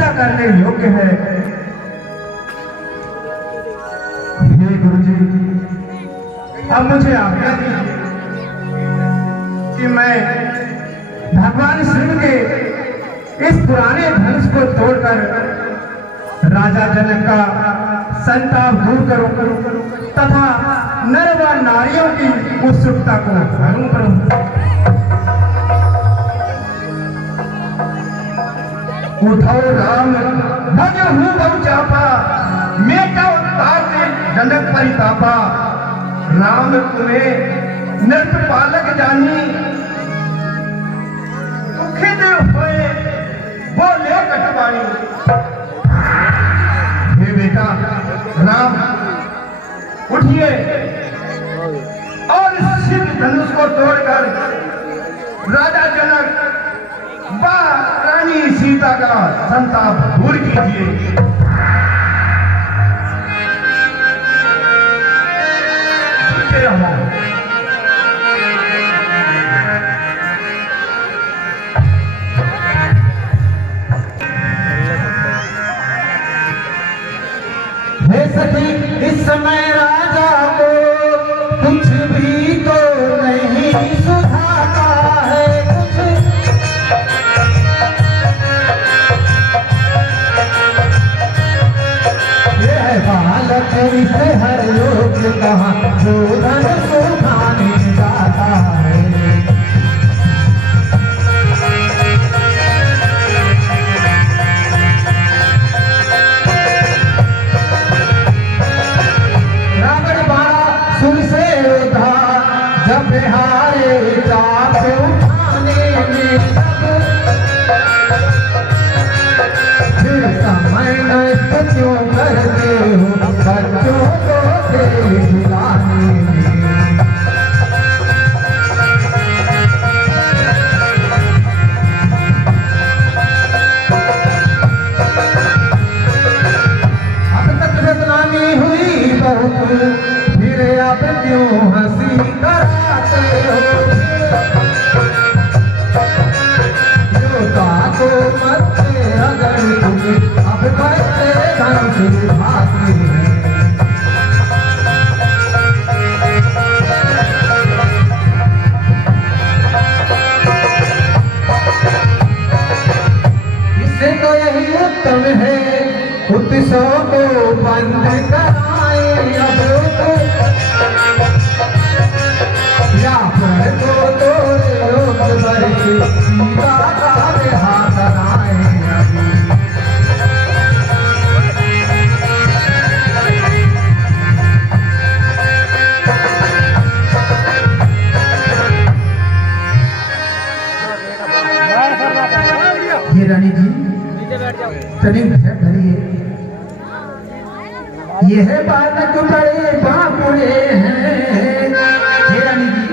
ऐसा करने योग्य है। हे गुरुजी, अब मुझे आज्ञा दीजिए कि मैं भगवान शिव के इस पुराने धनुष को तोड़कर राजा जनक का संताप दूर करूं तथा नर व नारियों की उत्सुकता को हरण करूं। उठो राम भज हूँ बहु चापा, मेटा उतार जनक परितापा। राम तुम्हें नृप पालक जानी, दुखित होए बोले कटवाणी। हे बेटा राम, उठिए और शिव धनुष को तोड़कर राजा जनक व रानी सीता का संताप दूर कीजिए। हे सखी, इस समय राजा को कुछ भी तो नहीं सुझाता है। यह बालक इसे हर लोग कहा जो धन सुखाने जाता है। जब हारे चाप उठाने में फिर समय नष्ट क्यों करते हो बच्चों को खेल खिलाने में। अब तक बदनामी हुई बहुत, फिर अब क्यों हंसी कराते हो। योद्धा को मत अगर तुम्हें अब कैसे धन से भागते हैं। इससे तो यही उत्तम है उत्सव को बंद कराए। अब या पर तो तोरे लोग बरसे सीता का हाथ आए। ये रानी जी तभी धरिए। यह बालक बड़े बापुड़े हैं। हे रानी जी,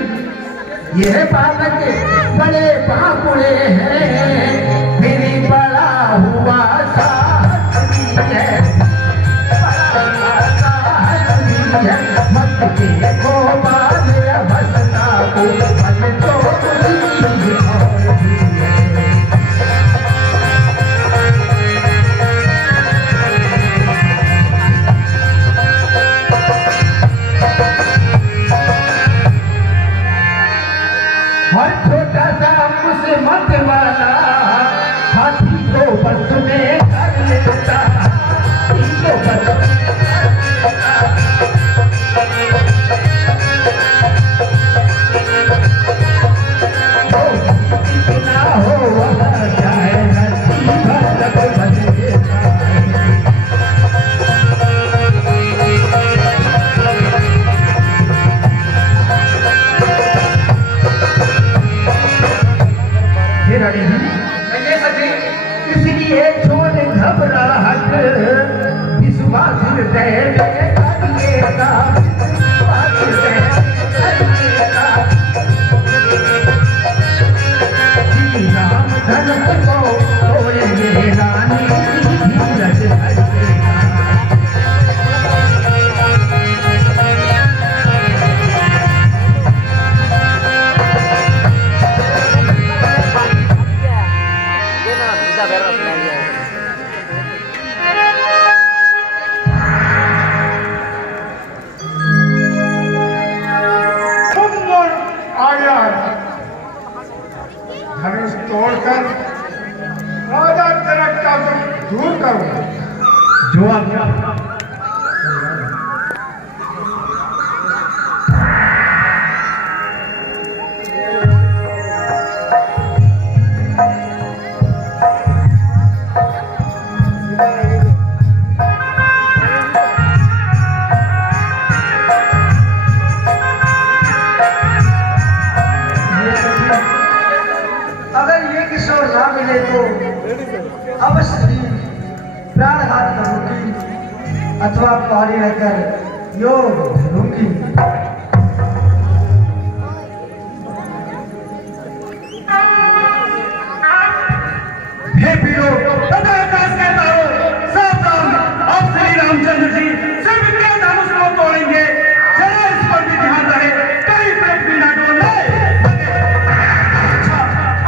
यह बालक बड़े बापुड़े हैं। मेरी बड़ा हुआ साहसी है, बड़ा साहसी है। मत के को बाल बसना को बल तो उसी और भी है। हर छोटा सा मुझसे मत वाला हाथी को बस में कर लेता, हाथी को बस में कर लेता। कितना हो अगर जाए नदी भरत बन लेता। इसलिए छोड़ घबराहट, विश्वास करिएगा, राम धनुष को तोड़ेंगे रानी धीरज धरिएगा। हुआ क्या? अगर ये किशोर ना मिले तो अवश्य ही प्राणघात करूंगी अथवा पानी रहकर योग धरूंगी। हे पीरो तथा आकाश के तारों, सावधान! अब श्री रामचंद्र जी सिर्फ क्या धनुष को तोड़ेंगे, जरा इस पर भी ध्यान रहे, कहीं पेट भी ना डोले। अच्छा,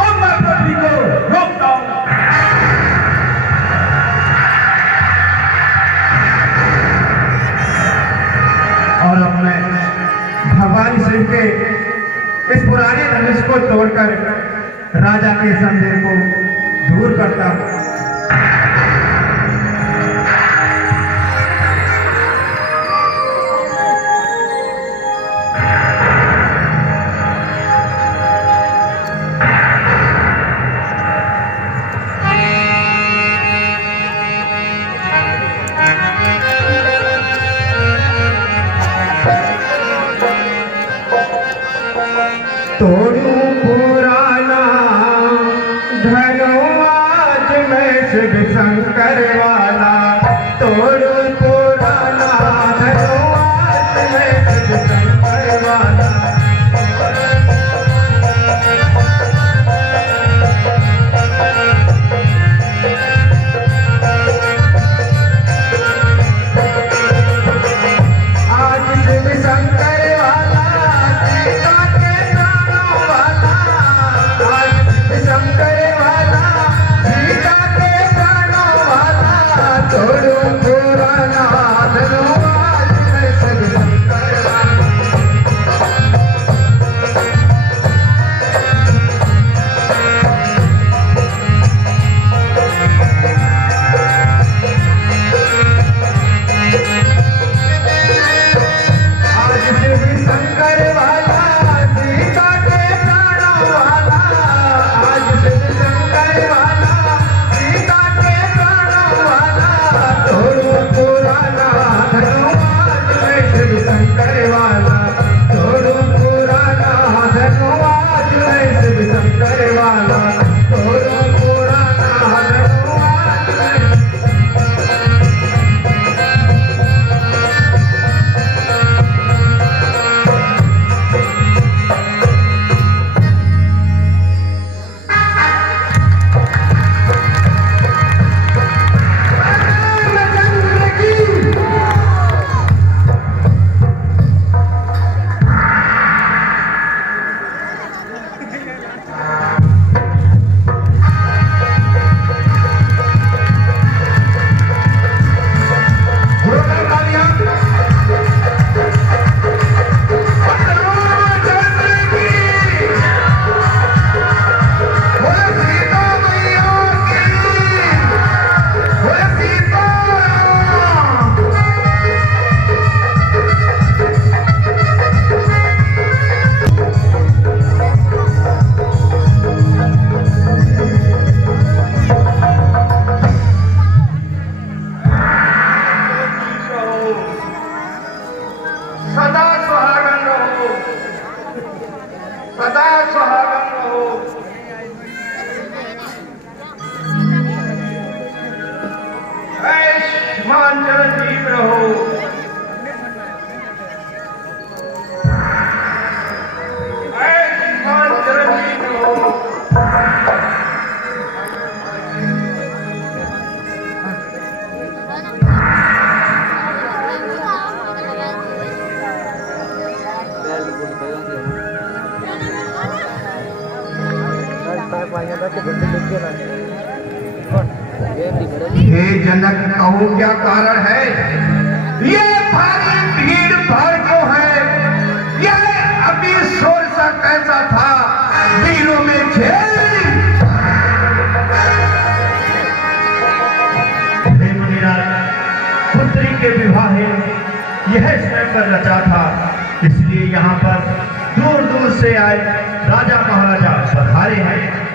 अब मैं पृथ्वी को रोकता हूँ। और अब मैं भगवान शिव के इस पुराने धनुष को तोड़कर राजा के संदेह को दूर करता हूं। तोड़ू पुराना धनो आज मैं शिव शंकर वाला, तोड़ू पुराना धनो आज मैं शिव शंकर वाला। आज शिव शंकर वाला, सीता के प्राणों वाला, आज शिव शंकर वाला, सीता के प्राणों वाला, तोड़ू पुराना धनो आज मैं शिव शंकर वाला। आज शिव शंकर वाला, सीता के प्राणों वाला, आज शिव शंकर वाला, सीता के प्राणों वाला, तोड़ू पुराना धनो आज मैं शिव शंकर वाला, तोड़ू पुराना धनो आज मैं शिव शंकर वाला, तोड़ू पुराना धनो आज मैं। सदा सुहागन रहो, सदा सुहागन रहो। ऐशमान चिरंजीव रहो। ऐशमान चिरंजीव रहो। हे जनक, कहूँ क्या कारण है? ये भारी भीड़ भाड़ क्यों है? यह अभी शोर सा कैसा था दिलों में झेल? हे मुनिराज, स्त्री के विवाह यह स्वयंवर रचा था, इसलिए यहाँ पर दूर दूर से आए राजा महाराजा पधारे हैं।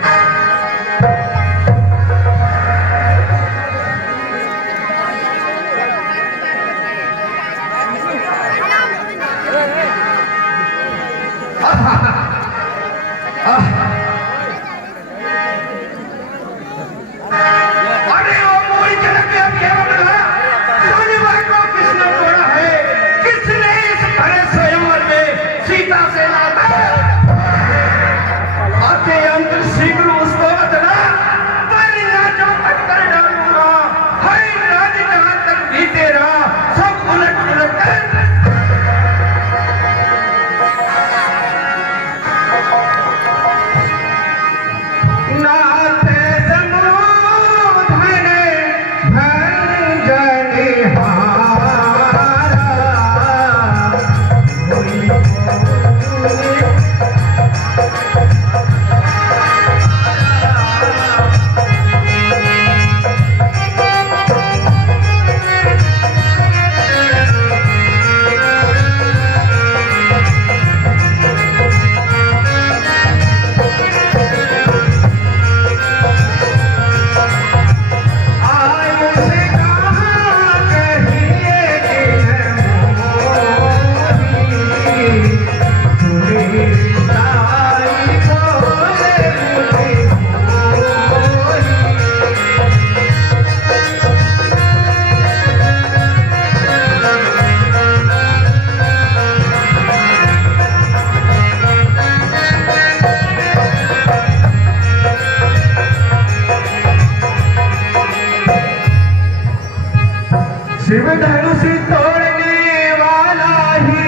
शिव धनुष तोड़ने वाला ही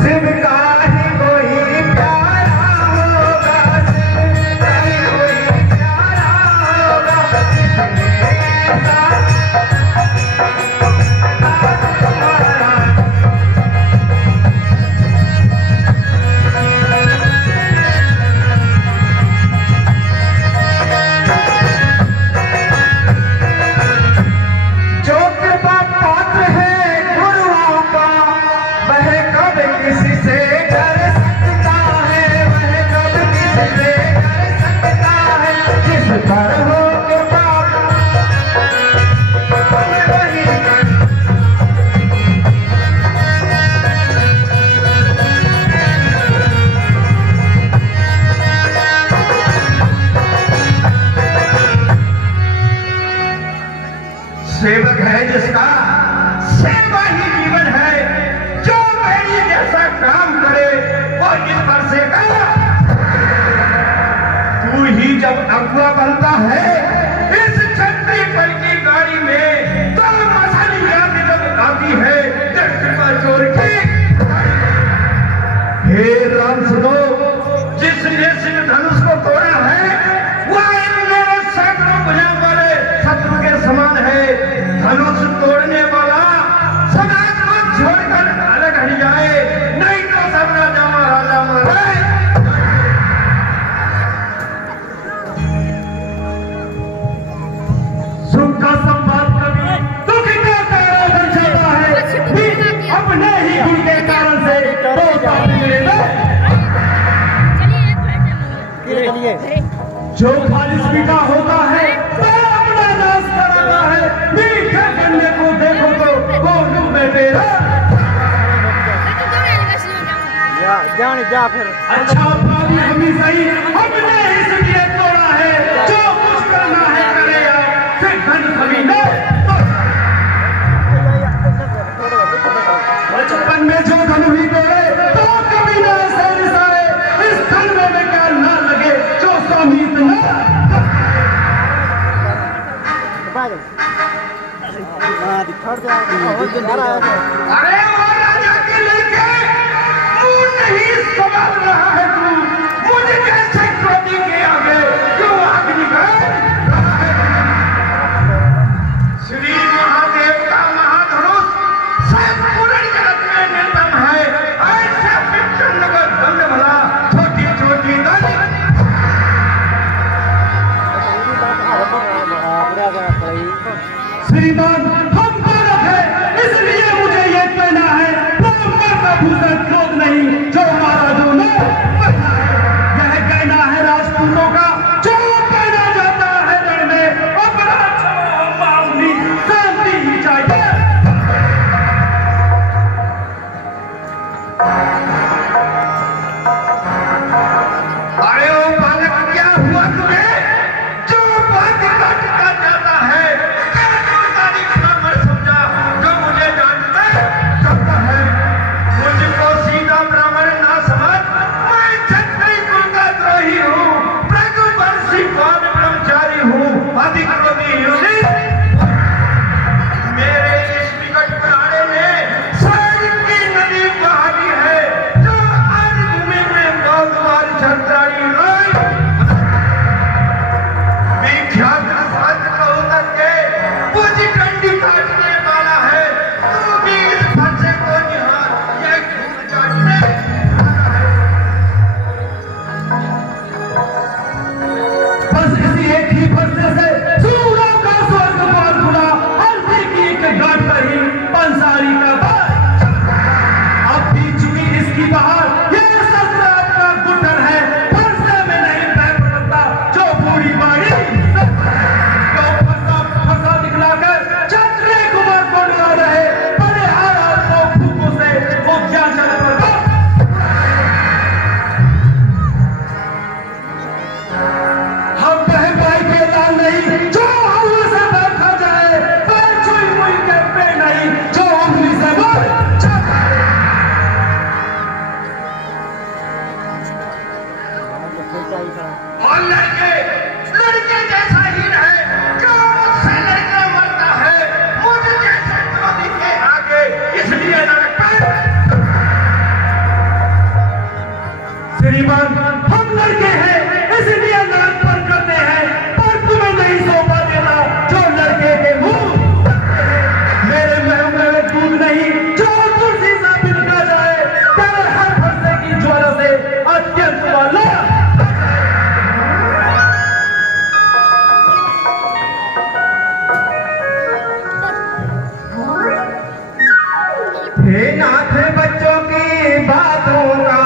शिव का ही कोई प्यारा होगा, शिव का ही कोई प्यारा होगा, सेवक है जिसका सेवा ही जीवन है, जो मेरी जैसा काम करे वो इस पर से तू ही जब अगुआ बनता है इस छतरी पर की गाड़ी में, तो मसाली याद जब आती है कृपा चोर की। हे राम सुनो, जिसने शिव धनुष को तोड़ा है वह मेरे सैकड़ों भुजा वाले शत्रु के समान है। धनुष तोड़ने वाला समाज को छोड़कर अलग हट जाए, नहीं तो सब राजा महाराजा मरे। सुख का संवाद कभी दुख के कारण बन जाता है, अपने ही गुण के कारण से जो खालिश पीता होता है तो अपना नाश कराता है। मीठे गन्ने को देखो तो वो डूबे तेरा। जा फिर अच्छा अपराधी हमेशा ही हमने इसलिए तोड़ा है, जो कुछ करना है करेगा, फिर धन कभी न। बचपन में जो धन हुई तोड़े तो कभी न ऐसे निसाए, इस धन में क्या ना लगे जो स्वामित न। अरे वो राजा के लेके तू नहीं संभाल रहा है, तू मुझे जैसे क्रोधी के आगे क्यों आग निकाल। श्री महादेव का महाधनुष सब पूरे जगत में निर्दम है, ऐसे विक्रम नगर बंद भला छोटी छोटी गली। श्रीमान हम दूध नहीं जो तुलसी सा बिलका जाए, तेरे हर फरसे की ज्वाला से अत्यंत वाला। हे नाथ बच्चों की बातों का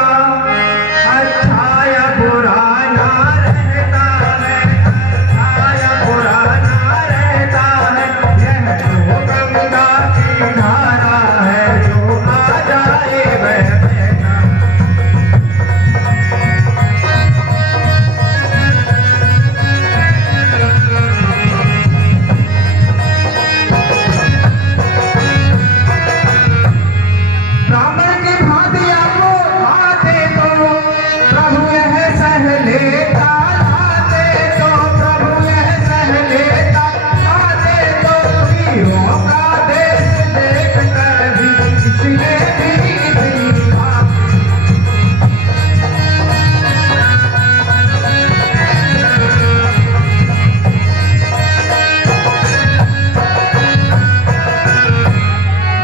अच्छा या बुरा ना रहता है, अच्छा या बुरा ना रहता है। यह तो गंगा की धारा है, जो आ जाए वह बहता। ब्राह्मण की भांति आपको आते तो प्रभु यह सह लेता, आते तो प्रभु यह सह लेता, आते तो वीरों का देश देख कर भी इसने भी इतनी बात।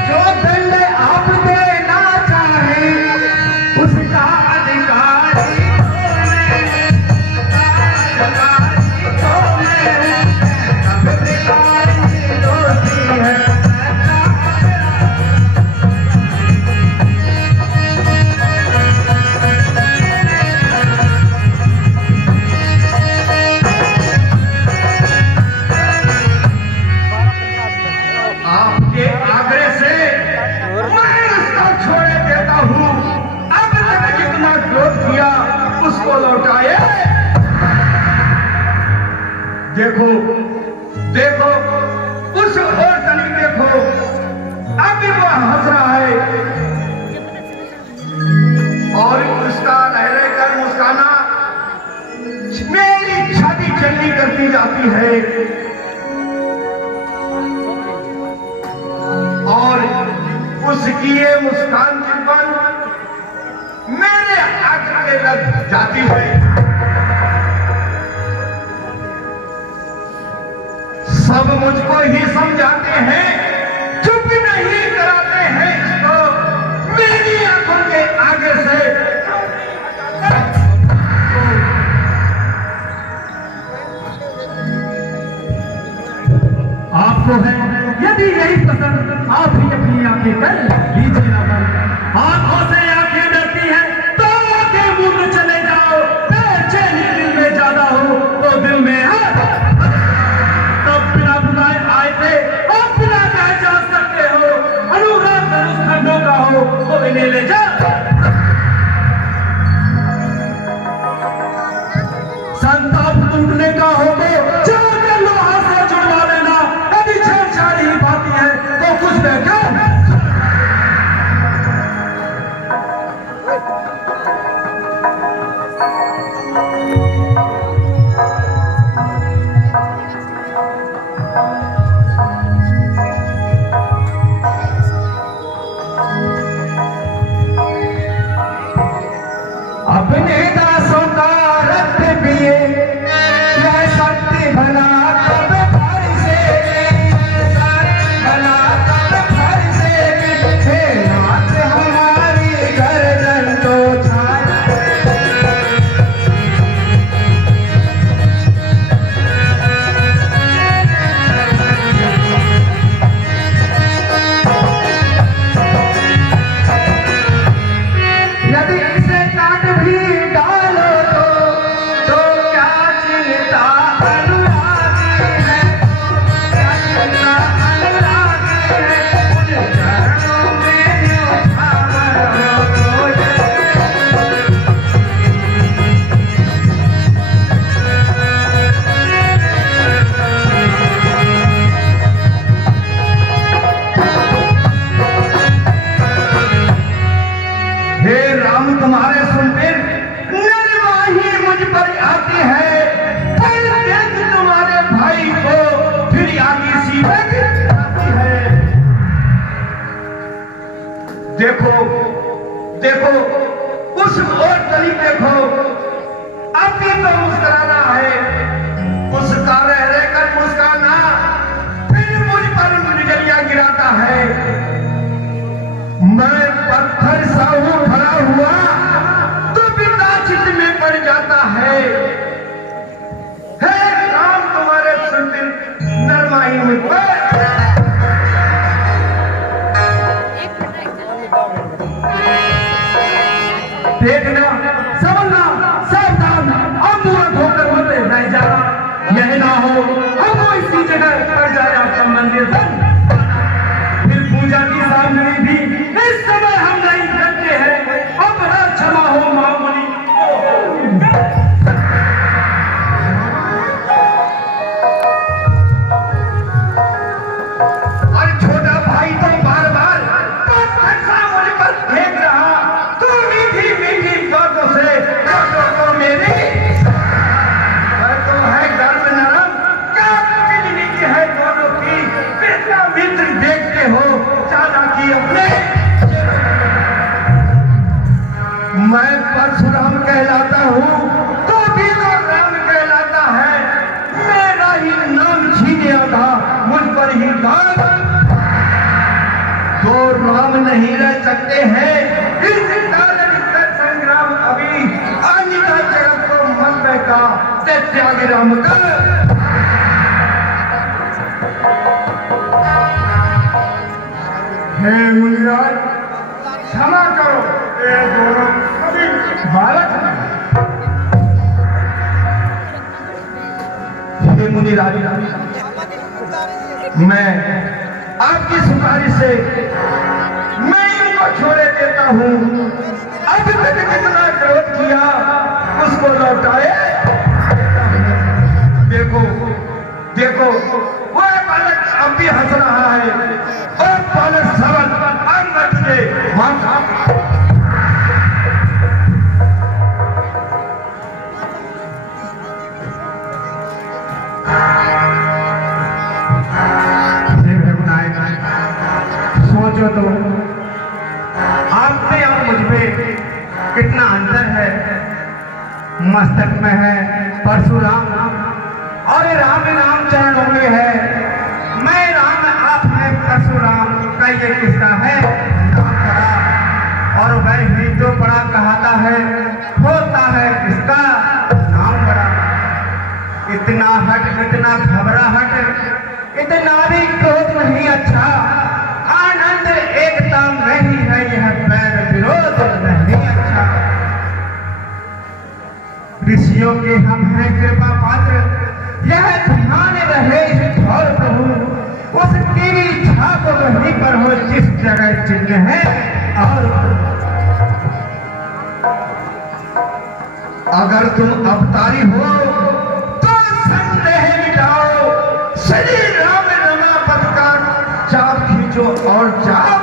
जो दंड आप देना चाहे उसका अधिकारी तो मैं सब अधिकारी दोषी है। आपके आग्रह से मैं उसको छोड़े देता हूँ। अब तक जितना क्रोध किया उसको लौटाए। देखो देखो उस और तनिक देखो, अभी वो हंस रहा है और उसका रह रहकर मुस्काना मेरी छाती चलनी करती जाती है। और उसकी ये मुस्कान चिपन मेरे आगे लग जाती है। सब मुझको ही समझाते हैं, चुप नहीं कराते हैं इसको मेरी आंखों के आगे से। आपको है यदि यही पसंद, आप ही अपनी आंखें कर लीजिए ना बंद। आंखों से आंखें डरती हैं तो आंखें मुंह चले जाओ। बेचैनी दिल में ज्यादा हो तो दिल में है। तब बिना बुलाए आए थे और बिना कहे जा सकते हो। अनुराग धनुष खंडों का हो तो इन्हें ले जा। संताप टूटने का हो तो जाकर लोहा से जुड़वा लेना। यदि छेड़छाड़ ही बाती है तो कुछ देखो। अपने दासों का रक्त पिए यह शक्ति भला कब भर से, भला कब भर से। हे नाथ हमारी गर्दन तो छाए। यदि इसे काट भी डालो तो क्या चिंता अनुरागी है, क्या चिंता अनुरागी है। उन चरणों में न्योछावर हो तो हे राम तुम्हारे सुनते निर्वाही मुझ पर आती है। फिर देख तुम्हारे भाई को फिर आगे सीधे आती है। देखो देखो उस और तरी देखो, अभी तो मुस्कुराना है। उसका रह रहकर मुस्काना फिर मुझ पर मुझलिया गिराता है। हुआ तो पिता चित्त में पड़ जाता है। हे राम तुम्हारे सुंदर नरमाई मुझ पर। देखना, समझना, सावधान, अब मूर्ख होकर मत रह जाना। यह ना हो अब वो इसी जगह पड़ जाए आपका मंदिर बंद। फिर पूजा की सामग्री भी इस समय हम नहीं करते हैं। अब बड़ा क्षमा हो मामूली। और छोटा भाई तो बार बार मुझ पर फेंक रहा। तू मीठी मीठी बातों से तो मेरी तो है गर्भ नरम। क्या नीति है दोनों की। कितना मित्र देखते हो चालाकी अपने। मैं परशुराम कहलाता हूँ तो भी तो राम कहलाता है। मेरा ही नाम छीने था मुझ पर ही दाग। तो राम नहीं रह सकते हैं इस संग्राम अभी। अनिता जगत को मन बहका ते त्याग राम का। हे मुनिराज क्षमा करो। ये दोनों अभी बालक हैं। हे मुनिराज मैं आपकी सुपारी से मैं इनको छोड़े देता हूँ। अब तक कितना क्रोध किया उसको लौटाए। देखो देखो वह बालक अब भी हंस रहा है। और बालक सबल अंगत के सोचो तो आपसे और मुझ में कितना अंतर है। मस्तक में है परशुराम और राम नाम चरणों में है। मैं राम आप है परशुराम का ये किस्सा है नाम बड़ा। और वह ही जो बड़ा कहता है होता है किसका नाम बड़ा। इतना हट इतना घबराहट इतना भी क्रोध नहीं अच्छा। आनंद एकता में ही है यह बैर विरोध नहीं अच्छा। ऋषियों के हम हैं कृपा पात्र। यह ध्यान रहे इस घोर प्रभु उसकी भी छाप वहीं पर हो जिस जगह चिन्ह है। और अगर तुम अवतारी हो तो संदेह मिटाओ। श्री राम रमापद का चाप खींचो और चाप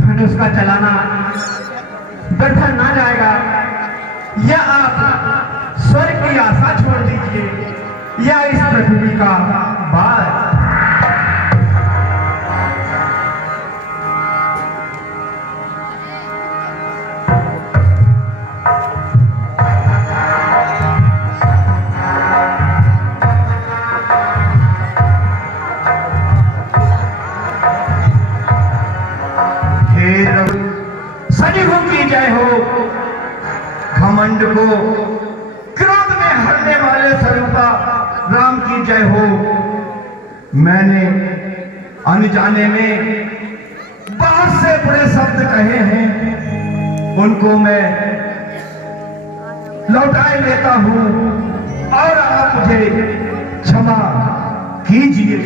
धनुष का चलाना व्यर्थ ना जाएगा। या आप स्वर्ग की आशा छोड़ दीजिए या इस पृथ्वी का बात। सजीवों की जय हो। घमंड को क्रोध में हरने वाले स्वरूपा राम की जय हो। मैंने अनजाने में बहुत से बुरे शब्द कहे हैं उनको मैं लौटाए लेता हूं और आप मुझे क्षमा कीजिए।